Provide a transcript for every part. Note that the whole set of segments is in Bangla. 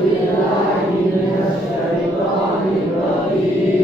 be alive in us, and God in the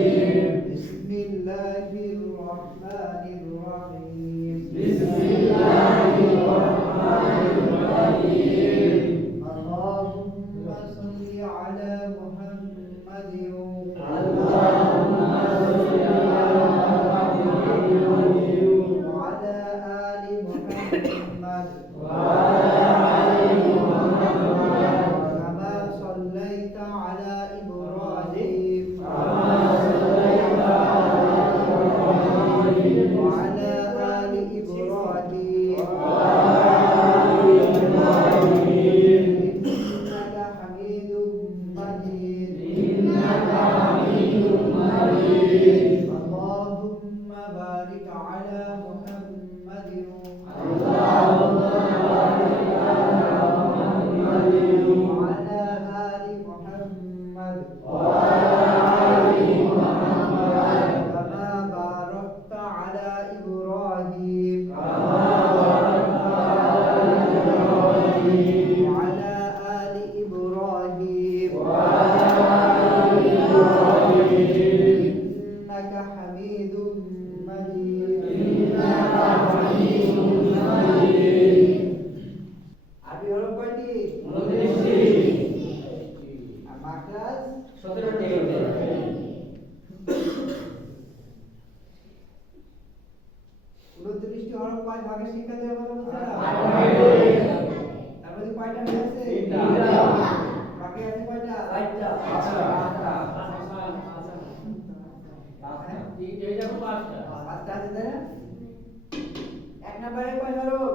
embargo, cuando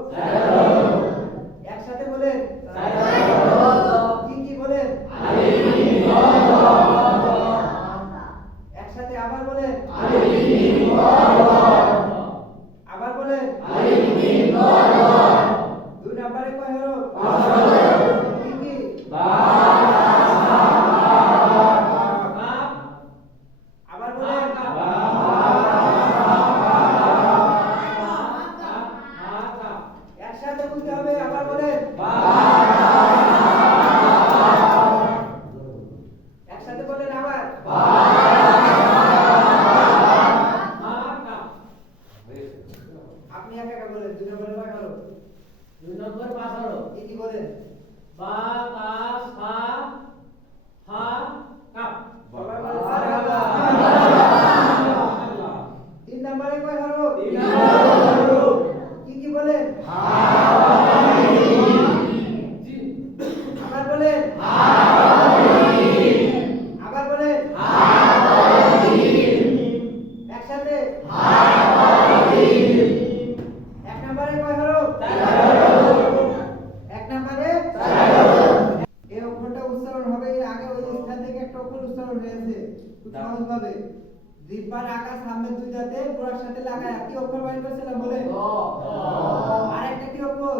পাথর রয়েছে সহজভাবে জিব্বার আকার সামনে দুই দাঁতে গোড়ার সাথে লাগায়। কি অক্ষর বাইর করছিলাম বলে? আর একটা কি অক্ষর?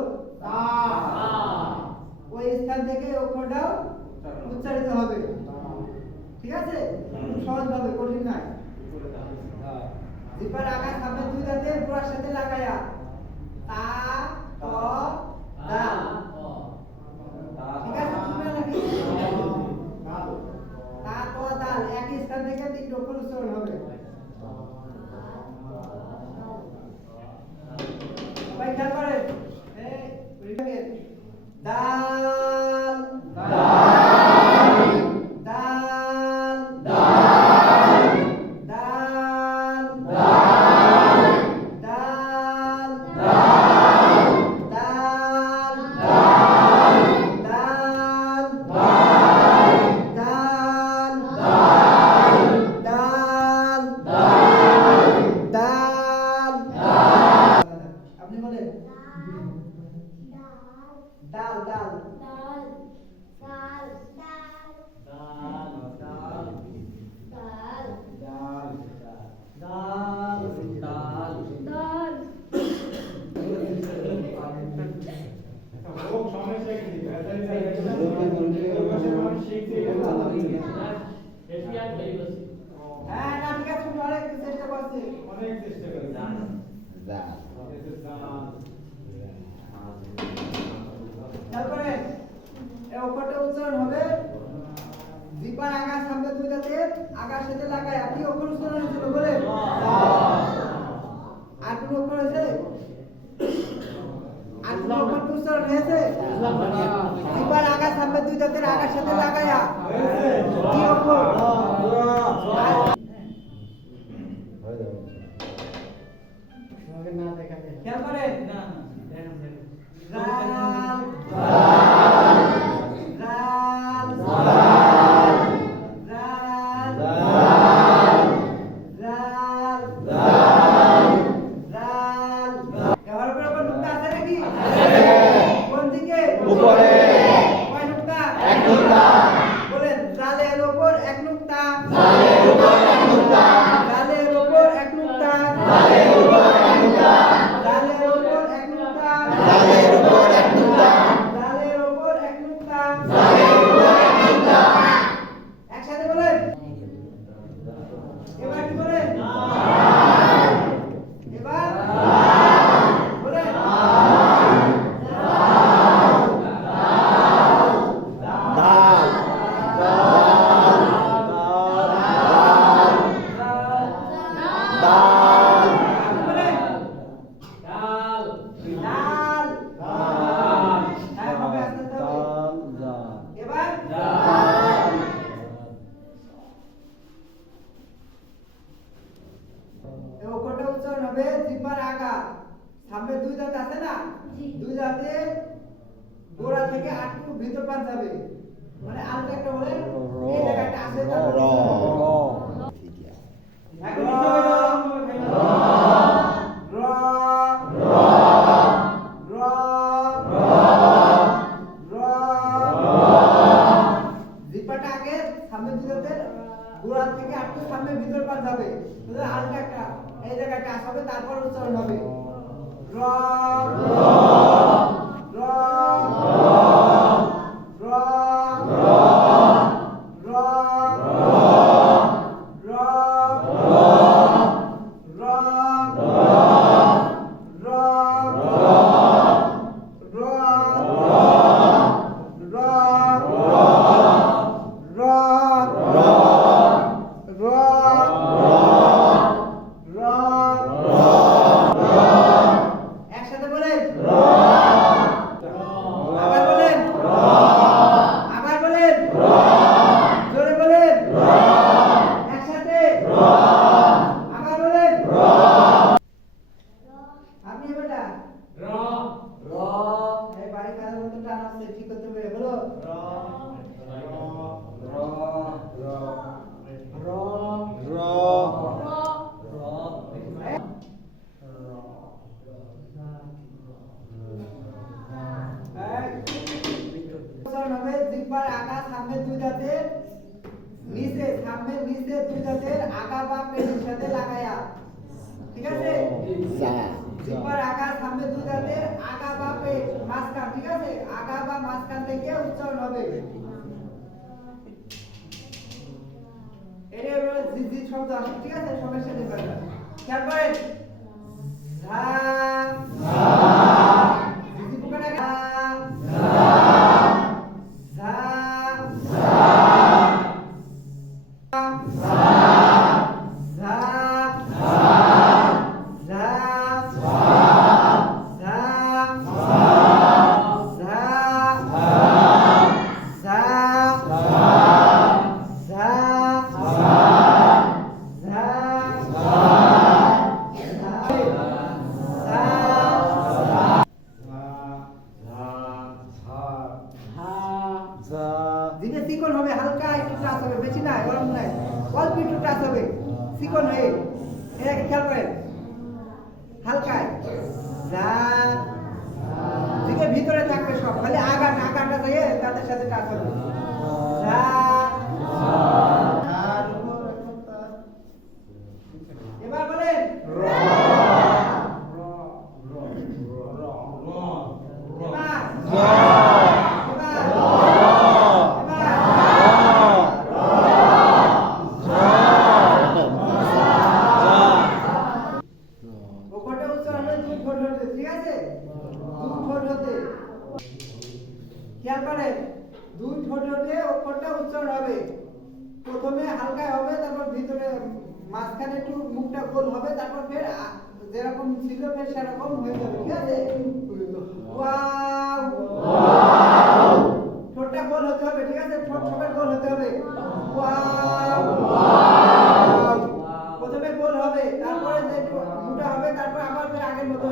ওই স্থান থেকে অক্ষরটা উচ্চারিত হবে। ঠিক আছে? সহজ ভাবে কঠিন নাই জিব্বার আকার সামনে দুই দাঁতে গোড়ার সাথে লাগায়া। তা ত দা একটা থেকে তিন রকম স্টোন হবে পরীক্ষা করে দাও Dal, dal. Dal. ভিতর যাবে। মানে আলটা একটা বলে এই ভিতর একটা এই জায়গাটা তারপর উচ্চারণ হবে। র। দাঁতের নিচে সামনের নিচে দুই দাঁতের আগা বা পেটের সাথে লাগায়া। ঠিক আছে? জিহ্বার আগা সামনে দুই দাঁতের আগা বা পেট মাঝখান ঠিক আছে? আগা বা মাঝখান থেকে উচ্চারণ হবে। এটা হলো জিজি শব্দ আসে ঠিক আছে? সমস্যা নেই খেয়াল করেন? ঝা ঝা। খেয়াল করেন দুই ঠোঁটে অক্ষরটা উচ্চারণ হবে। প্রথমে হালকা হবে, তারপর ভিতরে মাঝখানে একটু মুখটা গোল হবে, তারপর ফের যেরকম ছিল ফের সেরকম হয়ে যাবে, ঠিক আছে? ঠোঁটটা গোল হতে হবে, ঠিক আছে? ঠোঁট সবার গোল হতে হবে। প্রথমে গোল হবে, তারপরে যে হবে, তারপর আবার আগের মতো